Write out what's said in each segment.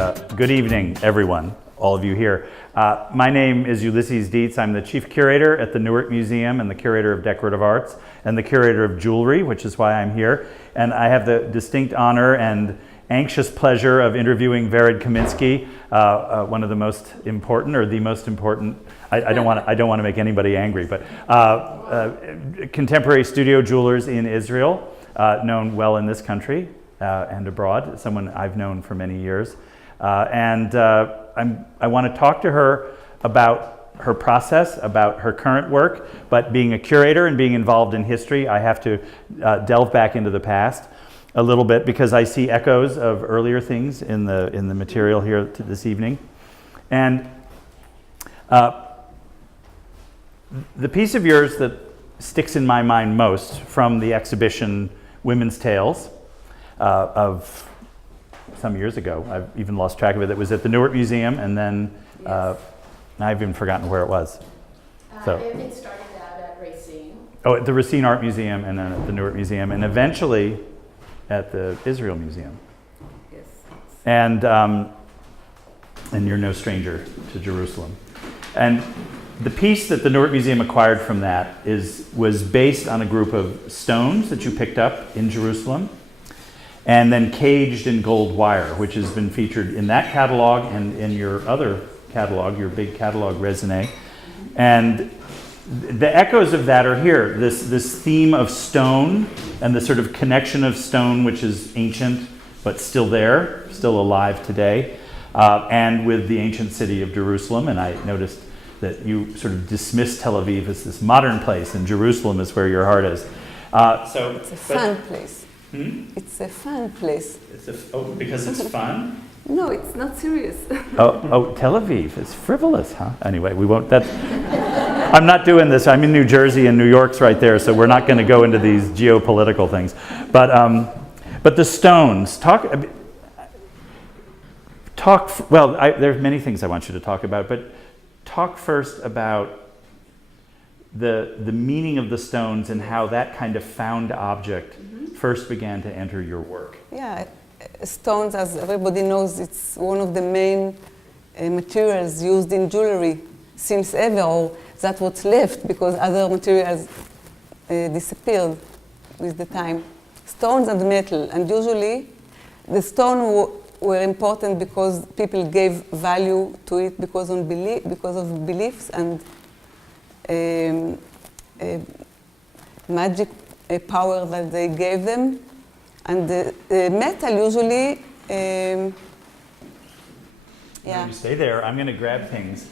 Good evening, everyone, all of you here. My name is Ulysses Dietz. I'm the chief curator at the Newark Museum and the curator of decorative arts and the curator of jewelry, which is why I'm here. And I have the distinct honor and anxious pleasure of interviewing Kaminski, one of the most important, or the most important, I don't want to make anybody angry, but contemporary studio jewelers in Israel, known well in this country and abroad, someone I've known for many years. I want to talk to her about her process, about her current work, but being a curator and being involved in history, I have to delve back into the past a little bit because I see echoes of earlier things in the material here this evening. And the piece of yours that sticks in my mind most from the exhibition Women's Tales of some years ago, I've even lost track of it, that was at the Newark Museum, and then I've even forgotten where it was. It started out at Racine. Oh, at the Racine Art Museum, and then at the Newark Museum, and eventually at the Israel Museum. Yes. And you're no stranger to Jerusalem. And the piece that the Newark Museum acquired from that was based on a group of stones that you picked up in Jerusalem, and then caged in gold wire, which has been featured in that catalog and in your other catalog, your big catalog raisonné. And the echoes of that are here. This theme of stone and the sort of connection of stone, which is ancient but still there, still alive today, and with the ancient city of Jerusalem. And I noticed that you sort of dismiss Tel Aviv as this modern place, and Jerusalem is where your heart is. It's a fun place. It's a fun place. Because it's fun? No, it's not serious. Tel Aviv. It's frivolous, huh? Anyway, we won't. I'm not doing this. I'm in New Jersey, and New York's right there, so we're not going to go into these geopolitical things. But the stones. There's many things I want you to talk about, but talk first about the meaning of the stones and how that kind of found object first began to enter your work. Yeah, stones, as everybody knows, it's one of the main materials used in jewelry since ever, or that's what's left because other materials disappeared with the time. Stones and metal, and usually the stone were important because people gave value to it because of beliefs and magic power that they gave them. And the metal usually, You stay there. I'm going to grab things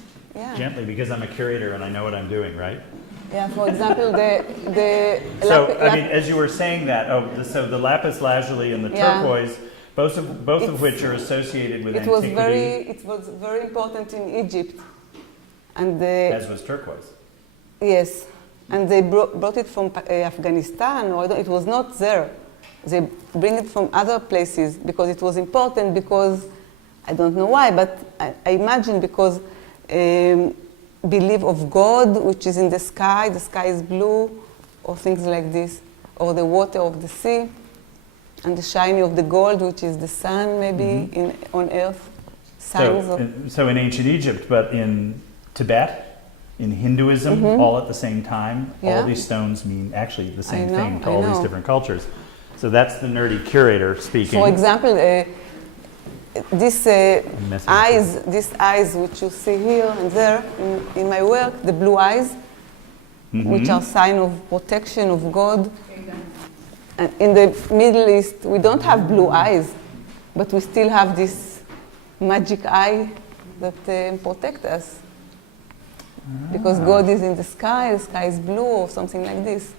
gently because I'm a curator and I know what I'm doing, right? Yeah, for example, as you were saying that, so the lapis lazuli and the turquoise, both of which are associated with antiquity. It was very important in Egypt. And as was turquoise. Yes, and they brought it from Afghanistan, or it was not there. They bring it from other places because it was important, because, I don't know why, but I imagine because belief of God, which is in the sky is blue, or things like this, or the water of the sea, and the shining of the gold, which is the sun, maybe, on earth. So in ancient Egypt, but in Tibet, in Hinduism, all at the same time, all these stones mean actually the same thing to all these different cultures. So that's the nerdy curator speaking. For example, these eyes which you see here and there in my work, the blue eyes, which are sign of protection of God. And in the Middle East, we don't have blue eyes, but we still have this magic eye that protect us. Because God is in the sky is blue, or something like this.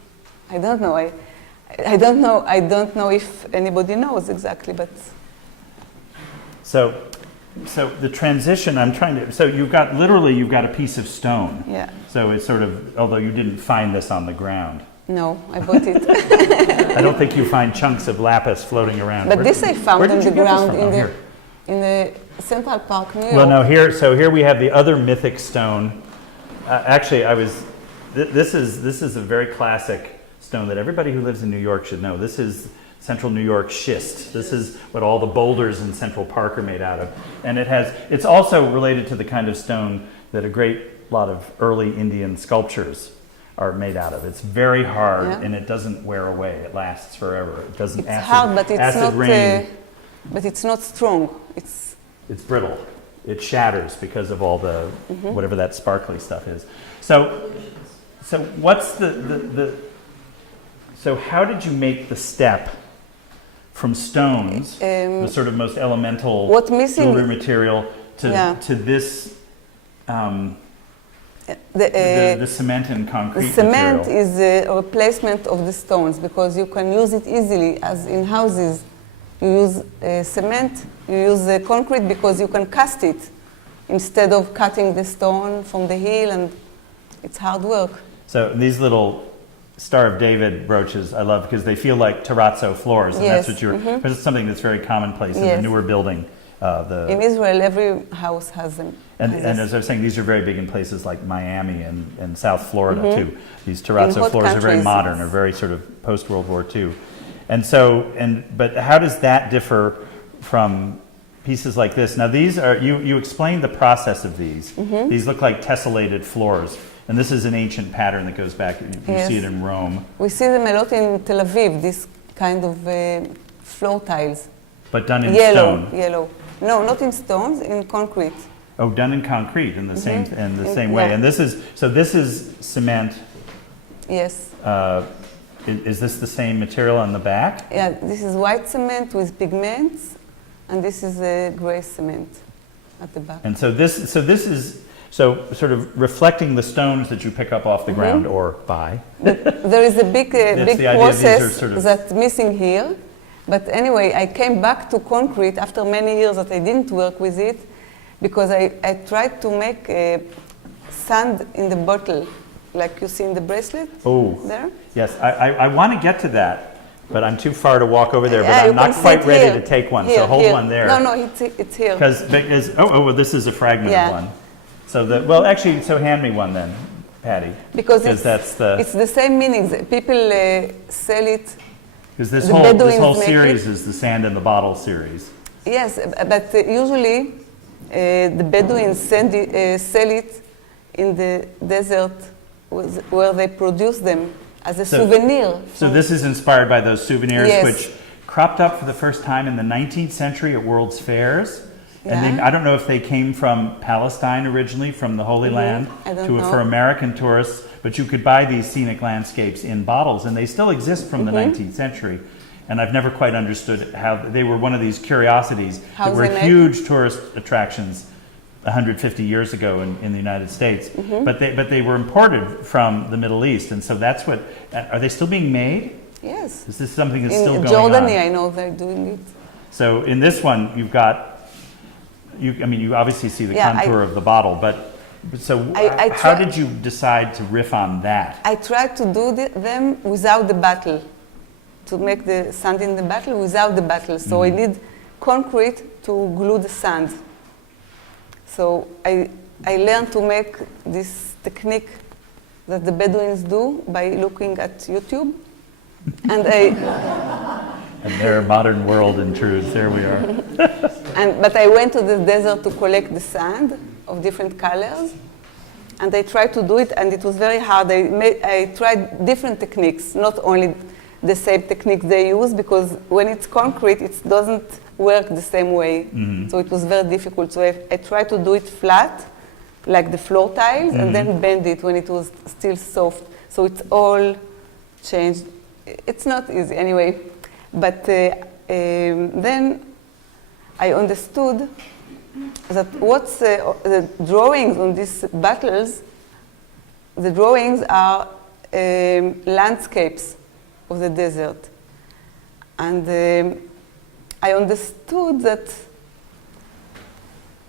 I don't know. I don't know if anybody knows exactly, but. So the transition you've got a piece of stone. Yeah. So it's sort of, although you didn't find this on the ground. No, I bought it. I don't think you find chunks of lapis floating around. But this I found on the ground in the Central Park, New York. Well, no, here we have the other mythic stone. This is a very classic stone that everybody who lives in New York should know. This is Central New York schist. This is what all the boulders in Central Park are made out of. And it's also related to the kind of stone that a great lot of early Indian sculptures are made out of. It's very hard and it doesn't wear away. It lasts forever. It doesn't It's hard, but it's acid not. rain. But it's not strong. It's brittle. It shatters because of all the whatever that sparkly stuff is. So what's so how did you make the step from stones, the sort of most elemental jewelry material, to this the cement and concrete The cement material? is a replacement of the stones because you can use it easily, as in houses. You use cement, you use concrete because you can cast it instead of cutting the stone from the heel, and it's hard work. So these little Star of David brooches I love because they feel like terrazzo floors, and that's what because it's something that's very commonplace in the newer building. In Israel, every house has them. And as I was saying, these are very big in places like Miami and South Florida too. These terrazzo floors are very modern, are very sort of post-World War II. And so, but how does that differ from pieces like this? Now these are, you explained the process of these. These look like tessellated floors. And this is an ancient pattern that goes back, you see it in Rome. We see them a lot in Tel Aviv, this kind of floor tiles. But done in stone? Yellow. No, not in stones, in concrete. Oh, done in concrete in the same way. And this is cement. Yes. Is this the same material on the back? Yeah, this is white cement with pigments, and this is gray cement at the back. And so this is sort of reflecting the stones that you pick up off the ground or buy. There is a big process that's missing here. But anyway, I came back to concrete after many years that I didn't work with it because I tried to make sand in the bottle, like you see in the bracelet. Oh, there? Yes, I want to get to that, but I'm too far to walk over there, but I'm not can quite ready here. to take one, Here, so hold here. one there. No, it's here. Well, this is a fragment of one. So actually, hand me one then, Patty. Because it's the same meanings. People sell it. Because this whole series is the sand in the bottle series. Yes, but usually the Bedouins sell it in the desert where they produce them as a souvenir. So this is inspired by those souvenirs, yes. which cropped up for the first time in the 19th century at World's Fairs. Yeah. And I don't know if they came from Palestine originally, from the Holy Land, for American tourists, but you could buy these scenic landscapes in bottles, and they still exist from the 19th century. And I've never quite understood how they were one of these curiosities that were huge tourist attractions 150 years ago in the United States. But they were imported from the Middle East, and so that's what. Are they still being made? Yes. Is this something that's still going Jordan, on? I know they're doing it. So in this one, you've got. You obviously see the contour of the bottle, but how did you decide to riff on that? I tried to do them without the battle, to make the sand in the battle without the battle. So I need concrete to glue the sand. So I learned to make this technique that the Bedouins do by looking at YouTube, and And their modern world intrudes. There we are. But I went to the desert to collect the sand of different colors, and I tried to do it, and it was very hard. I tried different techniques, not only the same technique they use, because when it's concrete, it doesn't work the same way. So it was very difficult. So I tried to do it flat, like the floor tiles, and then bend it when it was still soft. So it's all changed. It's not easy anyway. But then I understood that what's the drawings on these battles, the drawings are landscapes of the desert. And I understood that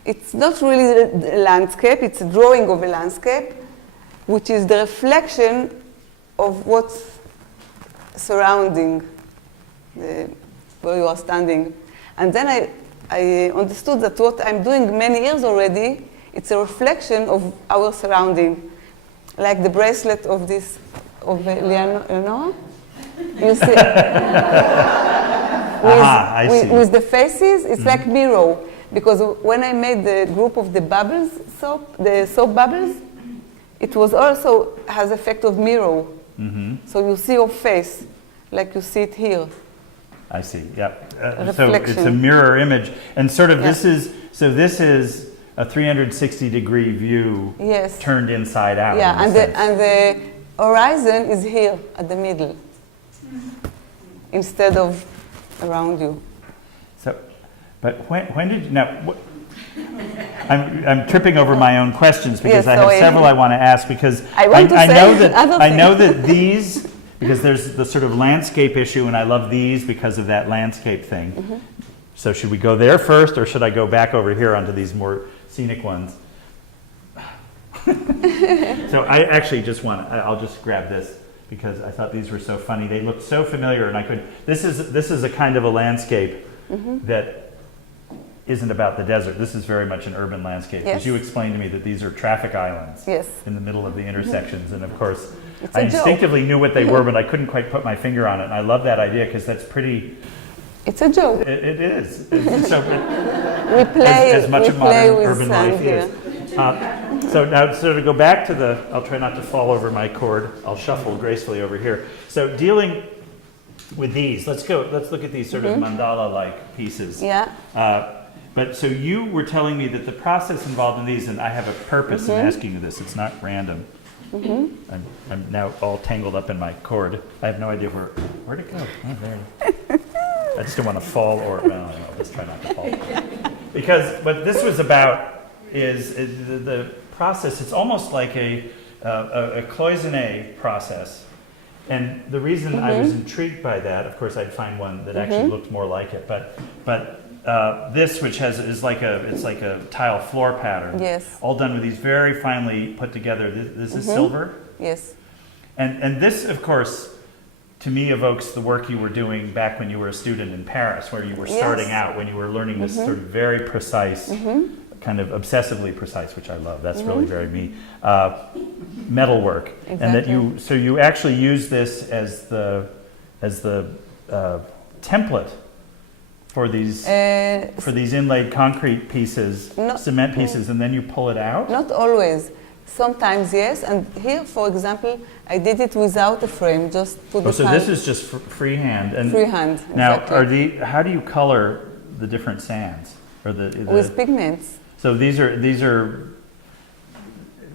it's not really a landscape, it's a drawing of a landscape, which is the reflection of what's surrounding where you are standing. And then I understood that what I'm doing many years already, it's a reflection of our surrounding. Like the bracelet of Leonora. You see? I see. with the faces, it's like mirror. Because when I made the group of the bubbles soap, the soap bubbles, it was also has effect of mirror. So you see your face, like you see it here. I see. Yep. So it's Reflection. a mirror image, and sort of Yeah. this is a 360-degree view Yes. turned inside out. Yeah, in a and sense. the horizon is here at the middle, instead of around you. So, but when did you, now? I'm tripping over my own questions because Yes, I have sorry. several I want to ask because I want to say know that other I know things. that these because there's the sort of landscape issue and I love these because of that landscape thing. So should we go there first or should I go back over here onto these more scenic ones? So I actually I'll just grab this because I thought these were so funny. They looked so familiar and I could, this is a kind of a landscape that isn't about the desert. This is very much an urban landscape. Yes. Because you explained to me that these are traffic islands Yes. in the middle of the intersections. And of course, It's I a joke. instinctively knew what they were, but I couldn't quite put my finger on it. And I love that idea because that's pretty, It's a joke. it is. It's so, We play, as much we of play modern with urban sand life here. is. So to go back to I'll try not to fall over my cord. I'll shuffle gracefully over here. So dealing with these, let's look at these sort of mandala-like pieces. Yeah. But so you were telling me that the process involved in these, and I have a purpose in asking you this. It's not random. I'm now all tangled up in my cord. I have no idea where'd it go. Oh, there. I just don't want to fall or, well, I don't know, let's try not to fall. Because what this was about is the process, it's almost like a cloisonne process. And the reason I was intrigued by that, of course I'd find one that actually looked more like it, but this, which is like a tile floor pattern, Yes. all done with these very finely put together. This is silver, Yes. and this, of course, to me evokes the work you were doing back when you were a student in Paris, where you were starting Yes. out, when you were learning this sort of very precise, kind of obsessively precise, which I love. That's really very me. Metal work, and that you actually use this as the template for these inlaid concrete pieces, cement pieces, and then you pull it out. Not always. Sometimes yes, and here, for example, I did it without a frame. Just put the So hand. this is just freehand. And Freehand. now, Exactly. how do you color the different sands or the With pigments. So these are,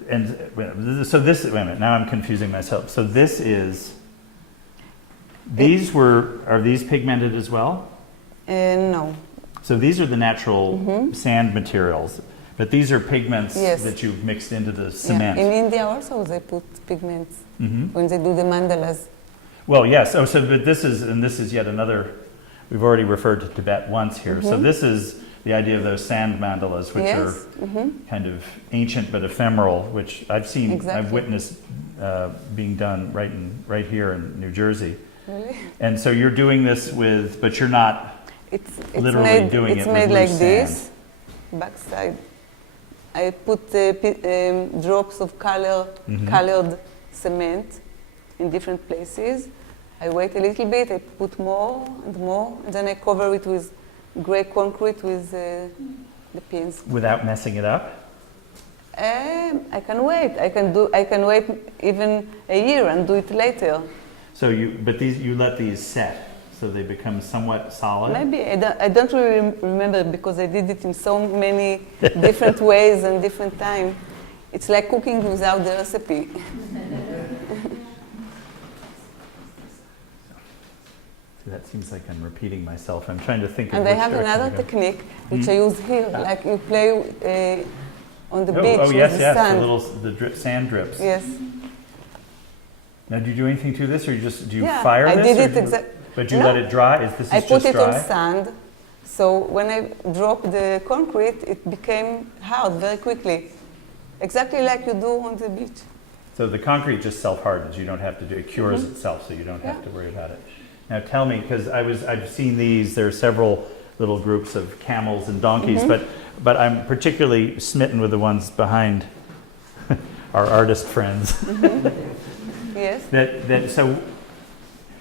and so this. Wait a minute. Now I'm confusing myself. So this is. Are these pigmented as well? No. So these are the natural sand materials, but these are pigments Yes. that you've mixed into the cement. Yeah. In India also they put pigments when they do the mandalas. Well, yes. Oh, so but this is yet another. We've already referred to Tibet once here. So this is the idea of those sand mandalas, which Yes. are kind of ancient but ephemeral, which I've seen, Exactly. I've witnessed being done right here in New Jersey. Really? And so you're doing this but you're not. It's Literally made, doing it's it with made loose like sand. this. Backside. I put drops of colored cement in different places. I wait a little bit, I put more, and then I cover it with gray concrete with the pins. Without messing it up? I can wait. I can wait even a year and do it later. So you let these set, so they become somewhat solid? Maybe I don't really remember because I did it in so many different ways and different time. It's like cooking without the recipe. So that seems like I'm repeating myself. I'm trying to think of And I which have direction another to go. technique which I use here, like you play on the beach Oh with yes, the yes, sand. the sand drips. Yes. Now, do you do anything to this, or do you Yeah, fire I this? did or it do you- exactly. But you No. let it dry? This I is put just it dry? on sand, so when I dropped the concrete, it became hard very quickly, exactly like you do on the beach. So the concrete just self-hardens. You don't have to do it. Cures itself, so you don't have to worry about it. Now tell me, because I've seen these. There are several little groups of camels and donkeys, but I'm particularly smitten with the ones behind our artist friends. Yes. So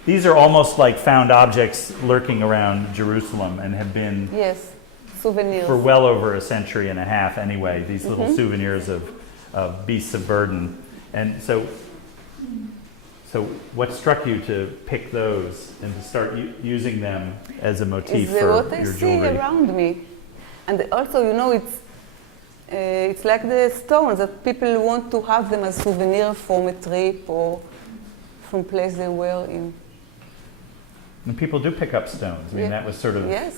these are almost like found objects lurking around Jerusalem and have been Yes, souvenirs. for well over a century and a half anyway, these little souvenirs of beasts of burden. And so what struck you to pick those and to start using them as a motif It's for what I your see jewelry? around me. And also, you know, it's like the stones that people want to have them as souvenir from a trip or from place they were in. And people do pick up stones. I mean, that was sort of Yes.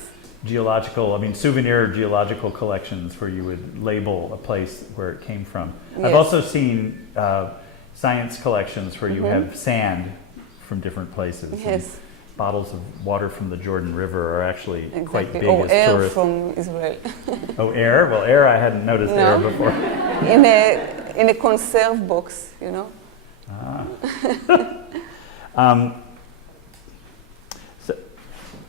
souvenir geological collections where you would label a place where it came from. I've Yes. also seen science collections where you have sand from different places. And Yes. bottles of water from the Jordan River are actually quite Exactly. big Or as air tourists. from Israel. Oh, air? Well, air, I hadn't noticed No. air before. in a conserve box, you know. So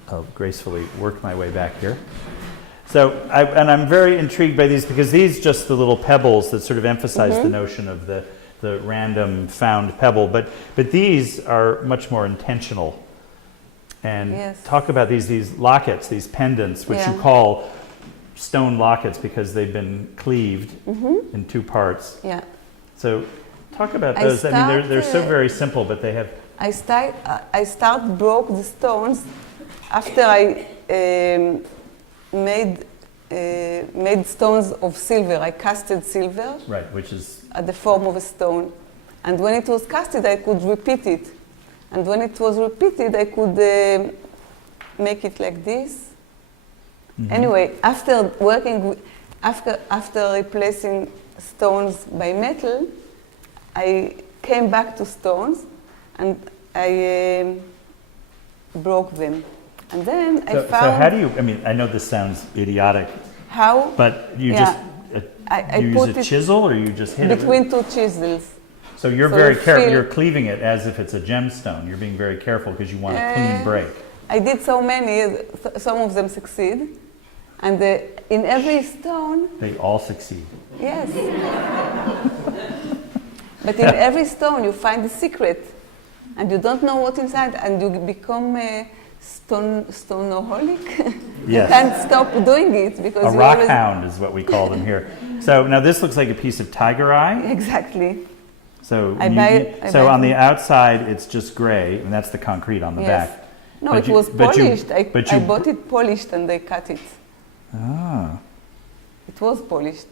I'll gracefully work my way back here. So, I'm very intrigued by these because these just the little pebbles that sort of emphasize the notion of the random found pebble, but these are much more intentional. And Yes. talk about these lockets, these pendants, which you Yeah. call stone lockets because they've been cleaved in two parts. Yeah. So talk about I those. I mean, they're so start, very simple, but they have. I broke the stones after I made stones of silver. I casted silver Right, which is. at the form of a stone. And when it was casted, I could repeat it. And when it was repeated, I could make it like this. Anyway, after replacing stones by metal, I came back to stones and I broke them. And then I found... So how do you, I mean, I know this sounds idiotic, How? but you Yeah. just, I you put use a it chisel or you just hit it? between two chisels. So you're so very you careful, feel- you're cleaving it as if it's a gemstone. You're being very careful because you want a clean break. I did so many, some of them succeed. And in every stone, They all succeed. yes. But in every stone, you find the secret. And you don't know what's inside, and you become a stoneaholic. You Yes. can't stop doing it because A you rock always... hound is what we call them here. So now this looks like a piece of tiger eye. Exactly. So I buy on the them. outside it's just gray, and that's the concrete on the Yes. back. No, But it you- was but you- polished. but I you- bought it polished and they cut it. Ah. It was polished.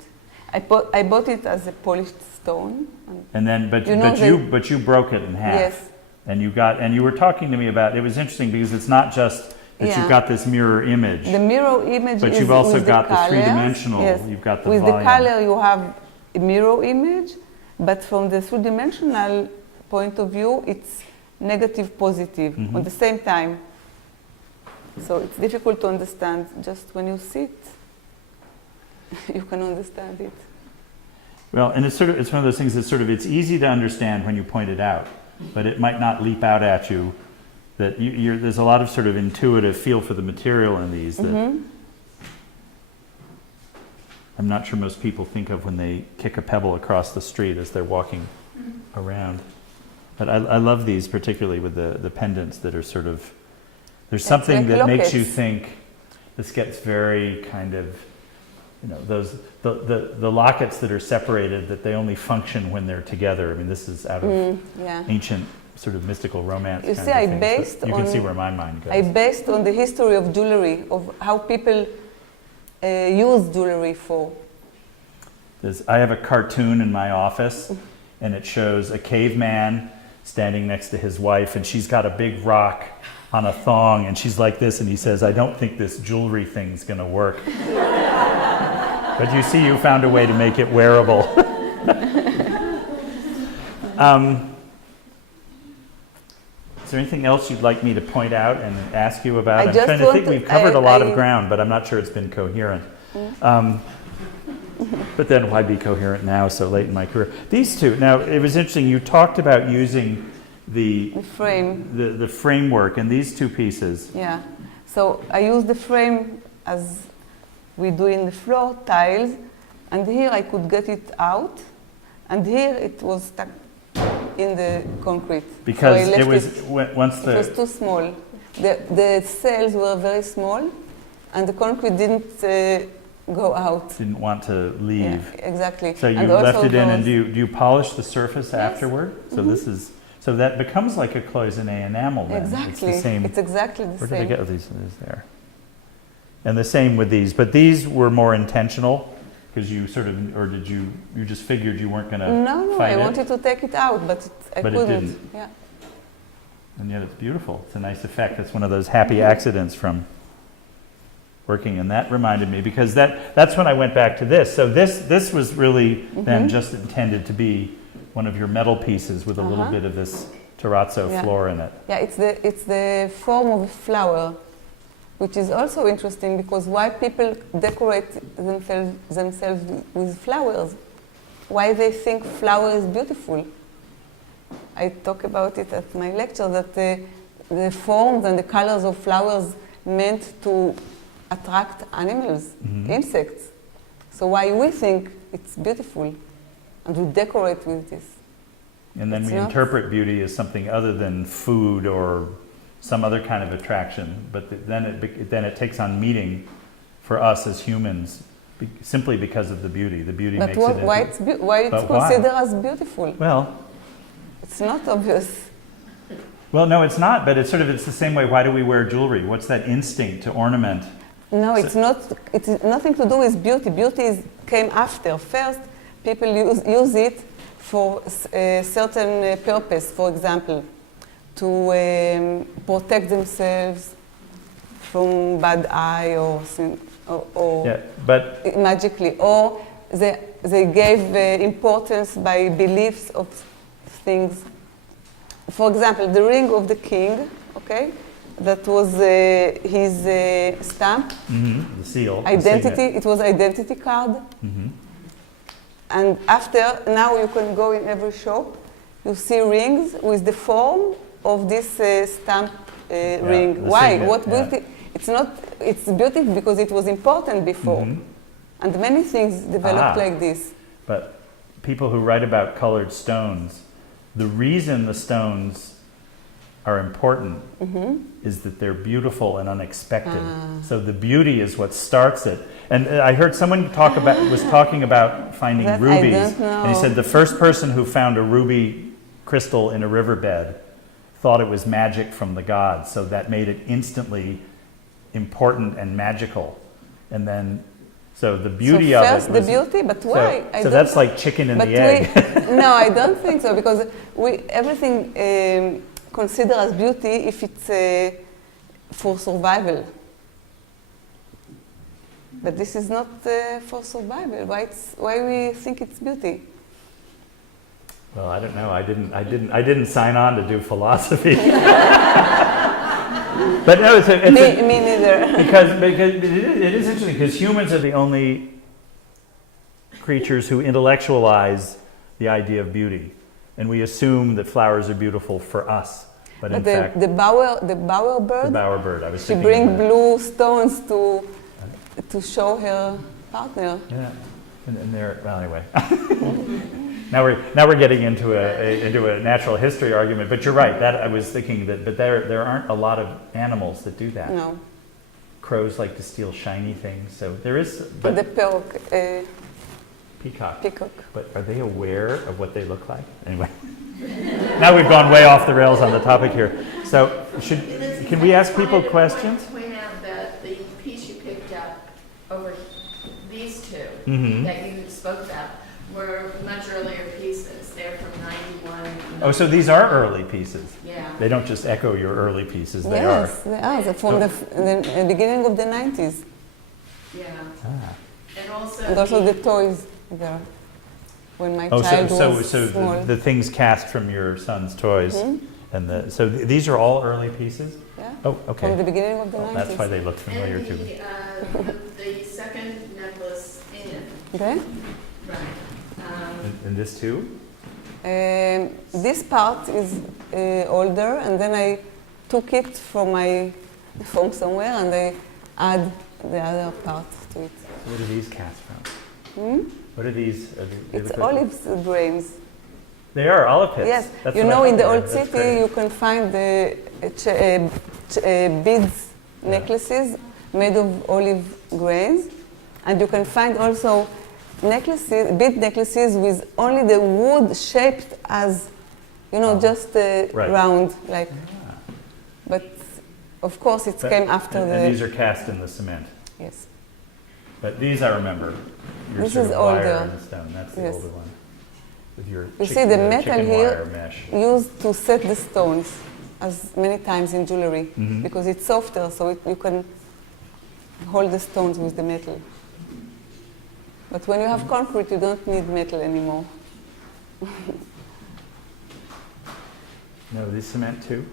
I bought it as a polished stone. And then, but You know but you broke it in half. Yes. And you were talking to me about, it was interesting because it's not just that Yeah. you've got this mirror image, The mirror image but is you've also with got the colors. three-dimensional, Yes. you've got the with volume. the color you have a mirror image, but from the three-dimensional point of view, it's negative, positive Mm-hmm. at the same time. So it's difficult to understand. Just when you see it, you can understand it. Well, and it's one of those things that it's easy to understand when you point it out, but it might not leap out at you. That there's a lot of sort of intuitive feel for the material in these that I'm not sure most people think of when they kick a pebble across the street as they're walking around. But I love these, particularly with the pendants that are sort of, there's something like that makes you lockets. think, this gets very kind of, the lockets that are separated, that they only function when they're together. I mean, this is out of Yeah. ancient sort of mystical romance. You kind see, of I things, but based you can see on- where my mind goes. I based on the history of jewelry, of how people use jewelry for. I have a cartoon in my office, and it shows a caveman standing next to his wife, and she's got a big rock on a thong, and she's like this, and he says, "I don't think this jewelry thing's going to work." But you see, you found a way to make it wearable. Is there anything else you'd like me to point out and ask you about? I I'm just trying to think. want to- We've covered a lot of I- ground, but I'm not sure it's been coherent. But then why be coherent now, so late in my career? These two, now it was interesting, you talked about using the frame. the framework and these two pieces. Yeah. So I use the frame as we do in the floor tiles, and here I could get it out, and here it was stuck in the concrete. Because So I it left was, once it was the, too small. The cells were very small, and the concrete didn't go out. didn't want to leave. Yeah, exactly. So you And left also it in, and those- do you polish the surface afterward? So Mm-hmm. this is, so that becomes like a cloisonné enamel then. Exactly. It's the same. It's exactly the Where same. did I get these? These there. And the same with these, but these were more intentional because you sort of, or did you just figured you weren't going to No, fight I it? wanted to take it out, but I But it couldn't. didn't. Yeah. And yet it's beautiful. It's a nice effect. It's one of those happy accidents from working. And that reminded me, because that's when I went back to this. So this was really then just intended to be one of your metal pieces with a little bit of this terrazzo Yeah. floor in it. Yeah, it's the form of a flower, which is also interesting because why people decorate themselves with flowers, why they think flower is beautiful. I talk about it at my lecture that the forms and the colors of flowers meant to attract animals, insects. So why we think it's beautiful and we decorate with this. And then It's we not- interpret beauty as something other than food or some other kind of attraction. But then it takes on meaning for us as humans simply because of the beauty. The beauty But makes what, it why it's But why? considered as beautiful? Well, It's not obvious. well, no, it's not. But it's the same way. Why do we wear jewelry? What's that instinct to ornament? No, it's not. It's nothing to do with beauty. Beauty came after. First, people use it for a certain purpose. For example, to protect themselves from bad eye or Yeah, but magically, or they gave importance by beliefs of things. For example, the ring of the king, okay, that was his stamp, the seal, the identity. signet. It was identity card. And after, now you can go in every shop, you see rings with the form of this stamp ring. the Why? signet, What yeah. beauty? It's not. It's beautiful because it was important before, and many things developed like this. But people who write about colored stones, the reason the stones are important is that they're beautiful and unexpected. So the beauty is what starts it. And I heard someone was talking about finding That I rubies, don't know. and he said the first person who found a ruby crystal in a riverbed thought it was magic from the gods, so that made it instantly important and magical. And then, so the beauty so of first it was... the beauty, but why? So that's like chicken and But the egg. no, I don't think so because everything considered as beauty if it's for survival. But this is not for survival. Why we think it's beauty? Well, I don't know. I didn't sign on to do philosophy. But no, Me neither. because it is interesting because humans are the only creatures who intellectualize the idea of beauty, and we assume that flowers are beautiful for us. But in But fact, the bowerbird, the bowerbird. I was she thinking brings of that. blue stones to show her partner. Yeah, and they're well anyway. Now we're getting into a natural history argument, but you're right. That I was thinking that, but there aren't a lot of animals that do that. No, Crows like to steal shiny things, so there is. but the But peacock. peacock. But are they aware of what they look like? Anyway, now we've gone way off the rails on the topic here. So can we ask people questions? I point out that the piece you picked up over these two that you spoke about were much earlier pieces. They're from 91. Oh, so these are early pieces. Yeah. They don't just echo your early pieces. They Yes, are. they are. They're from the beginning of the 90s. Yeah. Ah. And also, And also the toys there. When my Oh, child so was small. the things cast from your son's toys, and these are all early pieces. Yeah. Oh, okay. From the beginning of the Well, 90s. that's why they look familiar and to me. the second necklace in. Okay. Right. And this too? This part is older, and then I took it from somewhere, and I add the other part to it. What are these cast from? What are these? They It's look like- olive grains. They are olive pits. Yes, That's you what I know, in thought the they were. old That's city, great. you can find the beads necklaces made of olive grains, and you can find also necklaces, bead necklaces with only the wood shaped as, you know, just Right. round, like. But of course, it came after and these are cast in the cement. Yes. But these I remember. Your This sort is of wire older. and the stone. That's the Yes. older one. With your You see the metal chicken here wire mesh. used to set the stones as many times in jewelry Mhm. because it's softer, so you can hold the stones with the metal. But when you have concrete, you don't need metal anymore. No, these cement too?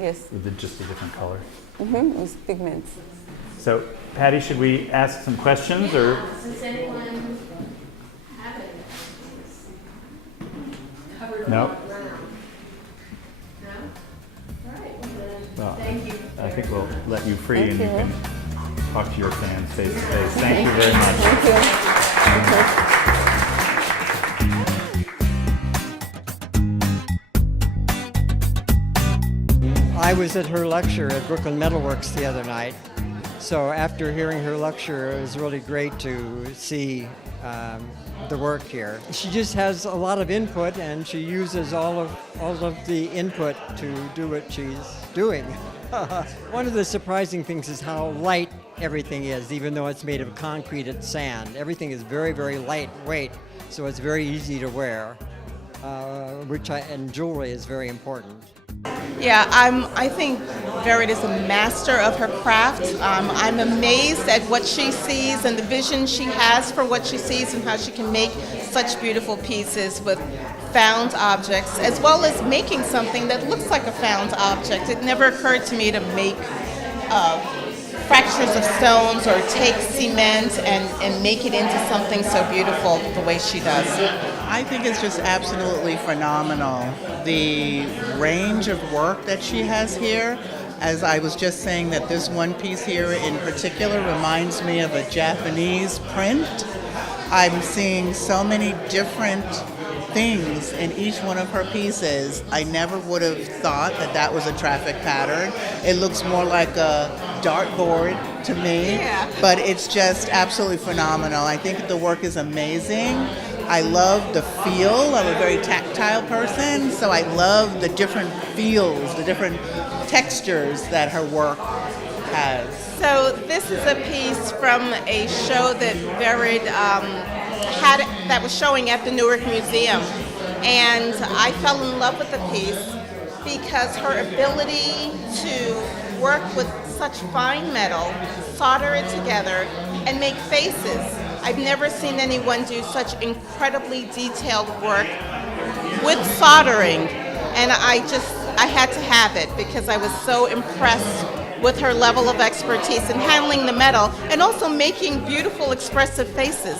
Yes, With just a different color. with pigments. So, Patty, should we ask some questions or? Does anyone have any questions? Covered No. all ground. No? All right, well then, Well, thank you. I think we'll let you free Thank and you you. can talk to your fans face to face. Thank you very much. Thank you. I was at her lecture at Brooklyn Metalworks the other night. So after hearing her lecture, it was really great to see the work here. She just has a lot of input, and she uses all of the input to do what she's doing. One of the surprising things is how light everything is, even though it's made of concrete and sand. Everything is very, very lightweight, so it's very easy to wear, and jewelry is very important. Yeah, I think Vered is a master of her craft. I'm amazed at what she sees and the vision she has for what she sees and how she can make such beautiful pieces with found objects, as well as making something that looks like a found object. It never occurred to me to make fractures of stones or take cement and make it into something so beautiful the way she does. I think it's just absolutely phenomenal. The range of work that she has here, as I was just saying that this one piece here in particular reminds me of a Japanese print. I'm seeing so many different things in each one of her pieces. I never would have thought that that was a traffic pattern. It looks more like a dartboard to me, but it's just absolutely phenomenal. I think the work is amazing. I love the feel. I'm a very tactile person, so I love the different feels, the different textures that her work has. So this is a piece from a show that Vered had that was showing at the Newark Museum, and I fell in love with the piece because her ability to work with such fine metal, solder it together, and make faces. I've never seen anyone do such incredibly detailed work with soldering, and I had to have it because I was so impressed with her level of expertise in handling the metal and also making beautiful expressive faces.